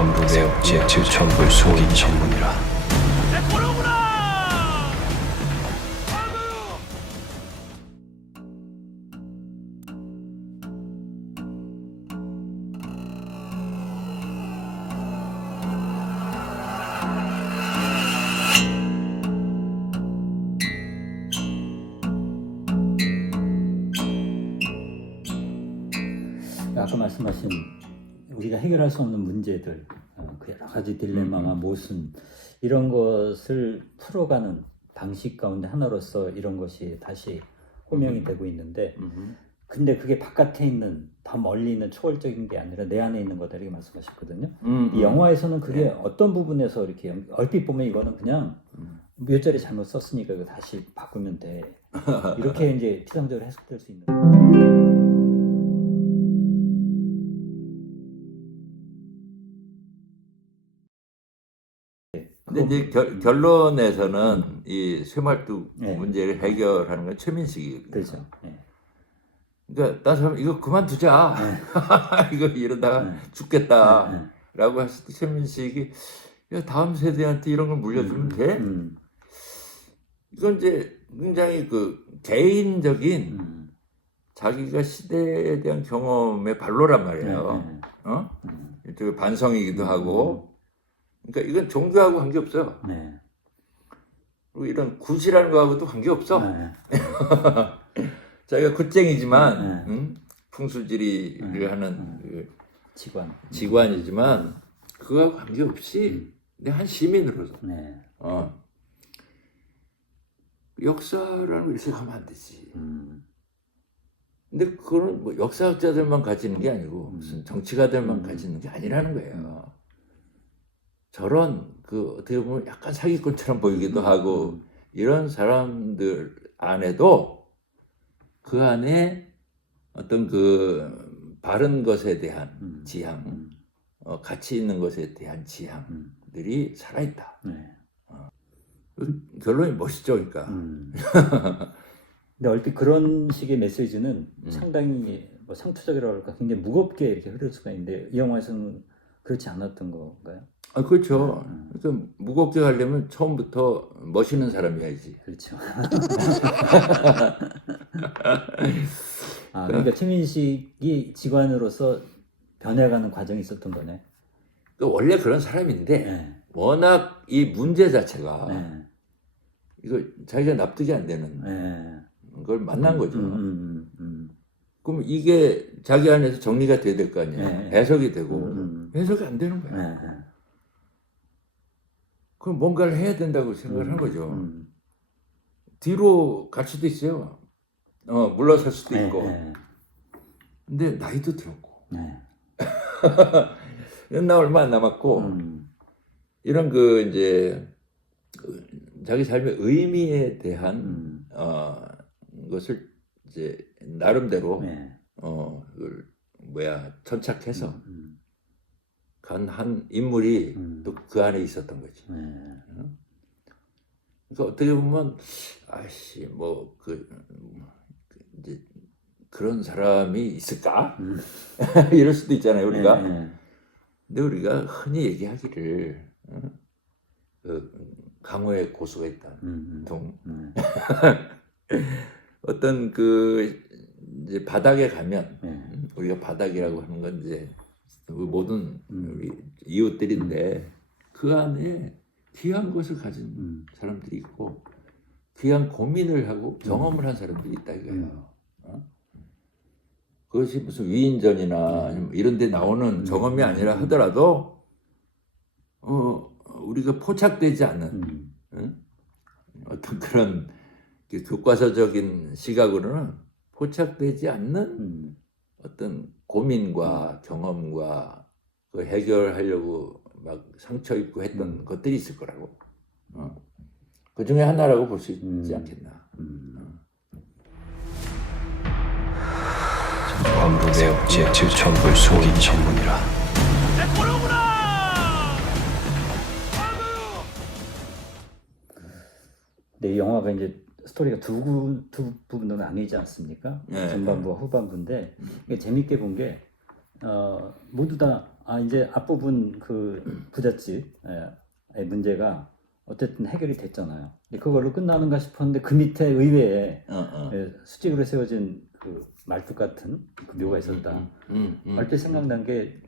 전부 내 업체 전부 속이 전문이라. 아까 말씀하신 우리가 해결할 수 없는 문제들, 그 여러 가지 딜레마와 모순 이런 것을 풀어가는 방식 가운데 하나로서 이런 것이 다시 호명이 되고 있는데, 근데 그게 바깥에 있는 더 멀리 있는 초월적인 게 아니라 내 안에 있는 거다 이렇게 말씀하셨거든요. 이 영화에서는 그게 어떤 부분에서 이렇게 얼핏 보면 이거는 그냥 몇 자리 잘못 썼으니까 이거 다시 바꾸면 돼 이렇게 이제 피상적으로 해석될 수 있는. 근데 이제 결론에서는 이 쇠말뚝 네. 문제를 해결하는 건 최민식이거든요. 그렇죠. 네. 그러니까 다른 사람 이거 그만두자. 이거 이러다가 죽겠다라고 했을 때 최민식이 야, 다음 세대한테 이런 걸 물려주면 돼? 이건 이제 굉장히 그 개인적인 자기가 시대에 대한 경험의 발로란 말이에요. 그 반성이기도 하고. 그러니까 이건 종교하고 관계없어요. 그리고 이런 굿이라는 거하고도 관계없어. 자기가 굿쟁이지만 풍수지리를 하는 그 직관이지만 그거하고 관계없이 그냥 한 시민으로서 역사라는 걸 이렇게 가면 안 되지. 근데 그거는 뭐 역사학자들만 가지는 게 아니고 무슨 정치가들만 가지는 게 아니라는 거예요. 저런 그 어떻게 보면 약간 사기꾼처럼 보이기도 하고 이런 사람들 안에도 그 안에 어떤 그 바른 것에 대한 지향, 가치 있는 것에 대한 지향들이 살아있다. 결론이 멋있죠, 그러니까. 근데 얼핏 그런 식의 메시지는 상당히 뭐 상투적이라고 할까 굉장히 무겁게 이렇게 흐를 수가 있는데 이 영화에서는 그렇지 않았던 건가요? 아, 그렇죠. 그러니까 무겁게 가려면 처음부터 멋있는 사람이어야지. 그렇죠. 그러니까 최민식이 직관으로서 변해가는 과정이 있었던 거네. 그러니까 원래 그런 사람인데 워낙 이 문제 자체가 이거 자기가 납득이 안 되는 걸 만난 거죠. 그럼 이게 자기 안에서 정리가 돼야 될 거 아니에요. 해석이 되고 해석이 안 되는 거야. 그럼 뭔가를 해야 된다고 생각을 한 거죠. 뒤로 갈 수도 있어요. 물러설 수도 있고. 근데 나이도 들었고. 나 얼마 안 남았고. 이런 그 이제 자기 삶의 의미에 대한 것을 이제 나름대로 그걸 천착해서 간 한 인물이 또 그 안에 있었던 거지. 그러니까 어떻게 보면 아씨 뭐 이제 그런 사람이 있을까 이럴 수도 있잖아요 우리가. 근데 우리가 흔히 얘기하기를 강호의 고수가 있다. 어떤 그 이제 바닥에 가면 우리가 바닥이라고 하는 건 이제 모든 우리 이웃들인데 그 안에 귀한 것을 가진 사람들이 있고 귀한 고민을 하고 경험을 한 사람들이 있다 이거예요. 그것이 무슨 위인전이나 이런 데 나오는 경험이 아니라 하더라도 우리가 포착되지 않는 어떤 그런 교과서적인 시각으로는 포착되지 않는 어떤 고민과 경험과 그 해결하려고 막 상처 입고 했던 것들이 있을 거라고. 그 중에 하나라고 볼 수 있지 않겠나. 전부 내 업체 전부 속이 전문이라. 네, 이 영화가 이제 스토리가 두 부분으로 나뉘지 않습니까? 전반부와 후반부인데 이게 재밌게 본 게 모두 다 이제 앞부분 그 부잣집의 문제가 어쨌든 해결이 됐잖아요. 근데 그걸로 끝나는가 싶었는데 그 밑에 의외에 수직으로 세워진 그 말뚝 같은 그 묘가 있었다. 얼핏 생각난 게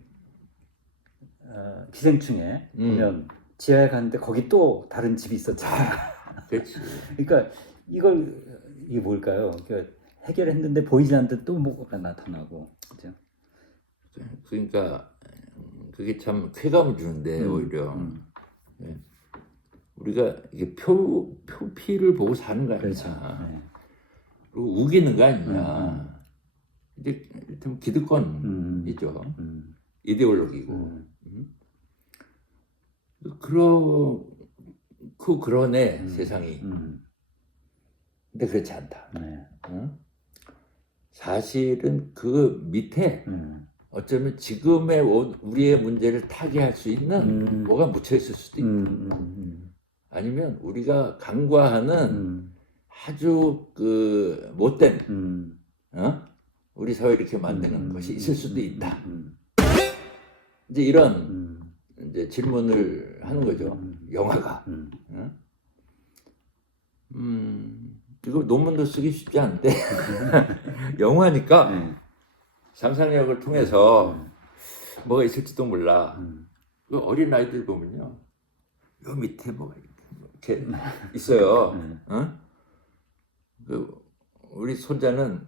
기생충에 보면 지하에 갔는데 거기 또 다른 집이 있었잖아요. 그렇지. 그러니까 이게 뭘까요? 그러니까 해결했는데 보이지 않는데 또 뭐가 나타나고, 그죠? 그러니까 그게 참 쾌감을 주는데 오히려 예. 우리가 이게 표피를 보고 사는 거 아니야. 그렇죠. 네. 그리고 우기는 거 아니냐. 이제 일단 기득권이죠. 이데올로기고. 그러네 세상이. 근데 그렇지 않다. 네. 사실은 그 밑에 어쩌면 지금의 우리의 문제를 타개할 수 있는 뭐가 묻혀 있을 수도 있다. 아니면 우리가 간과하는 아주 그 못된 우리 사회 이렇게 만드는 것이 있을 수도 있다. 이제 이런 이제 질문을 하는 거죠. 영화가. 이거 논문도 쓰기 쉽지 않은데 영화니까 상상력을 통해서 뭐가 있을지도 몰라. 그 어린 아이들 보면요, 요 밑에 뭐가 이렇게 있어요. 그 우리 손자는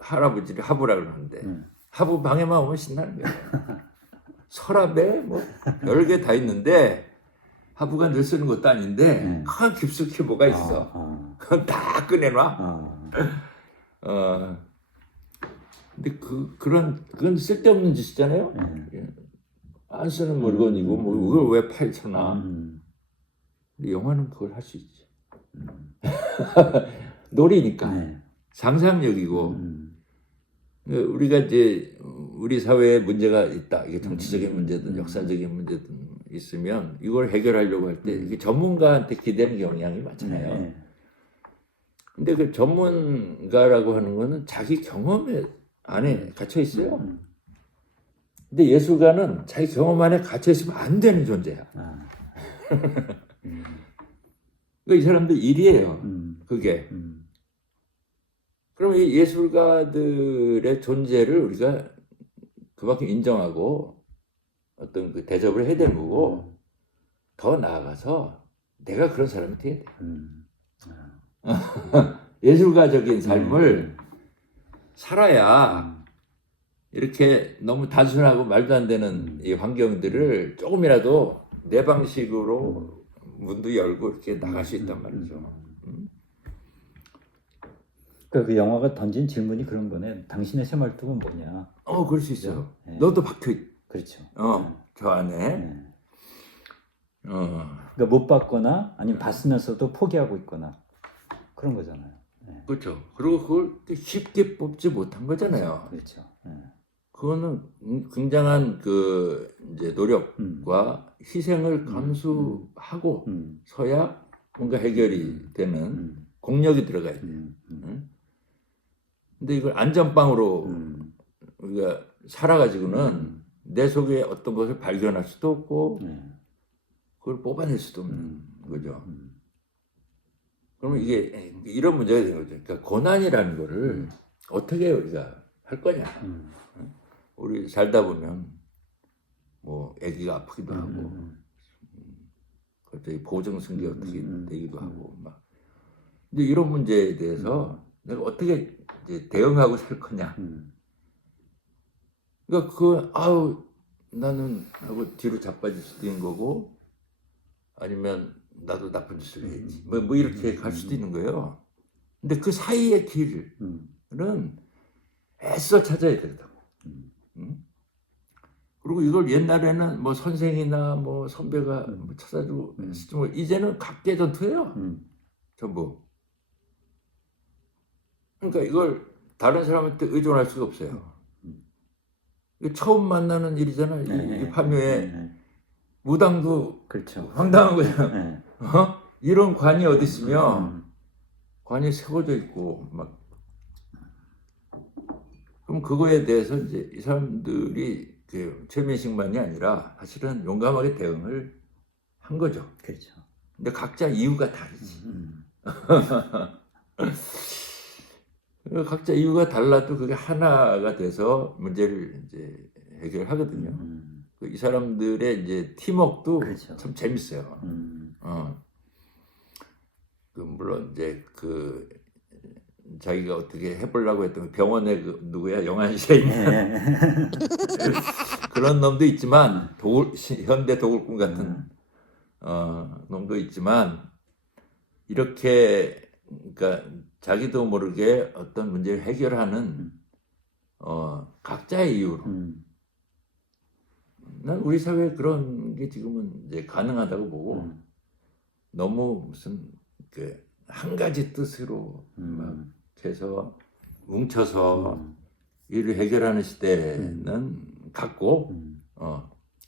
할아버지를 하부라 그러는데 하부 방에만 오면 신나는 거예요. 서랍에 뭐 별게 다 있는데 하부가 늘 쓰는 것도 아닌데 깊숙이 뭐가 있어. 그건 다 꺼내놔. 근데 그건 쓸데없는 짓이잖아요. 안 쓰는 물건이고 뭐 그걸 왜 파헤쳐놔. 근데 영화는 그걸 할 수 있지. 놀이니까 상상력이고. 우리가 이제 우리 사회에 문제가 있다. 이게 정치적인 문제든 역사적인 문제든 있으면 이걸 해결하려고 할 때 이게 전문가한테 기대는 경향이 많잖아요. 근데 그 전문가라고 하는 거는 자기 경험에 안에 갇혀 있어요. 근데 예술가는 자기 경험 안에 갇혀 있으면 안 되는 존재야. 이 사람들 일이에요. 그게. 그럼 이 예술가들의 존재를 우리가 그만큼 인정하고 어떤 그 대접을 해야 되는 거고, 더 나아가서 내가 그런 사람이 돼야 돼. 예술가적인 삶을 살아야 이렇게 너무 단순하고 말도 안 되는 이 환경들을 조금이라도 내 방식으로 문도 열고 이렇게 나갈 수 있단 말이죠. 그 영화가 던진 질문이 그런 거네. 당신의 새말뚝은 뭐냐? 그럴 수 있어요. 네. 너도 박혀. 그렇죠. 저 안에. 그러니까 못 봤거나 아니면 봤으면서도 포기하고 있거나 그런 거잖아요. 그렇죠. 그리고 그걸 쉽게 뽑지 못한 거잖아요. 그렇죠. 그거는 굉장한 그 이제 노력과 희생을 감수하고 서야 뭔가 해결이 되는 공력이 들어가야 돼요. 근데 이걸 안전빵으로 우리가 살아가지고는 내 속에 어떤 것을 발견할 수도 없고 그걸 뽑아낼 수도 없는 거죠. 그러면 이게 이런 문제가 되는 거죠. 그러니까 고난이라는 거를 어떻게 우리가 할 거냐. 우리 살다 보면 뭐 아기가 아프기도 하고 갑자기 보정승계 어떻게 되기도 하고 막. 근데 이런 문제에 대해서 내가 어떻게 이제 대응하고 살 거냐. 그러니까 나는 하고 뒤로 자빠질 수도 있는 거고, 아니면 나도 나쁜 짓을 해야지. 뭐 이렇게 갈 수도 있는 거예요. 근데 그 사이의 길은 애써 찾아야 된다고. 그리고 이걸 옛날에는 뭐 선생이나 뭐 선배가 뭐 찾아주고 했지만 이제는 각계 전투예요. 전부. 그러니까 이걸 다른 사람한테 의존할 수가 없어요. 이거 처음 만나는 일이잖아요. 이 파묘에 무당도 그렇죠. 황당한 거잖아요. 이런 관이 어디 있으며 관이 세워져 있고 막. 그럼 그거에 대해서 이제 이 사람들이 그 최민식만이 아니라 사실은 용감하게 대응을 한 거죠. 그렇죠. 근데 각자 이유가 다르지. 각자 이유가 달라도 그게 하나가 돼서 문제를 이제 해결하거든요. 이 사람들의 이제 팀워크도 그렇죠. 참 재밌어요. 그 물론 이제 그 자기가 어떻게 해보려고 했던 병원에 그 누구야 영환시에 있는 그런 놈도 있지만 현대 도굴꾼 같은 놈도 있지만 이렇게 그러니까 자기도 모르게 어떤 문제를 해결하는 각자의 이유로 난 우리 사회에 그런 게 지금은 이제 가능하다고 보고 너무 무슨 그 한 가지 뜻으로 막 해서 뭉쳐서 일을 해결하는 시대는 갔고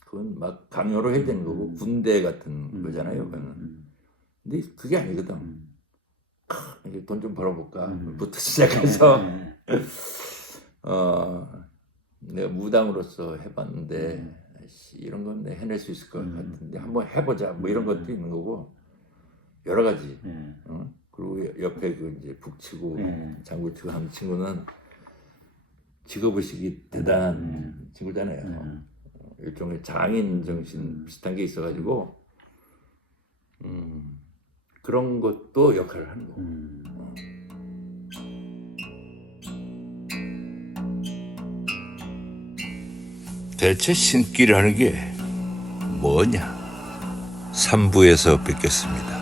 그건 막 강요로 해야 되는 거고 군대 같은 거잖아요. 그거는. 근데 그게 아니거든. 돈 좀 벌어볼까 부터 시작해서 내가 무당으로서 해봤는데 이런 건 내가 해낼 수 있을 것 같은데 한번 해보자 뭐 이런 것도 있는 거고 여러 가지. 그리고 옆에 그 이제 북치고 장구치고 하는 친구는 직업의식이 대단한 친구잖아요. 일종의 장인 정신 비슷한 게 있어가지고 그런 것도 역할을 하는 거고. 대체 신기라는 게 뭐냐? 3부에서 뵙겠습니다.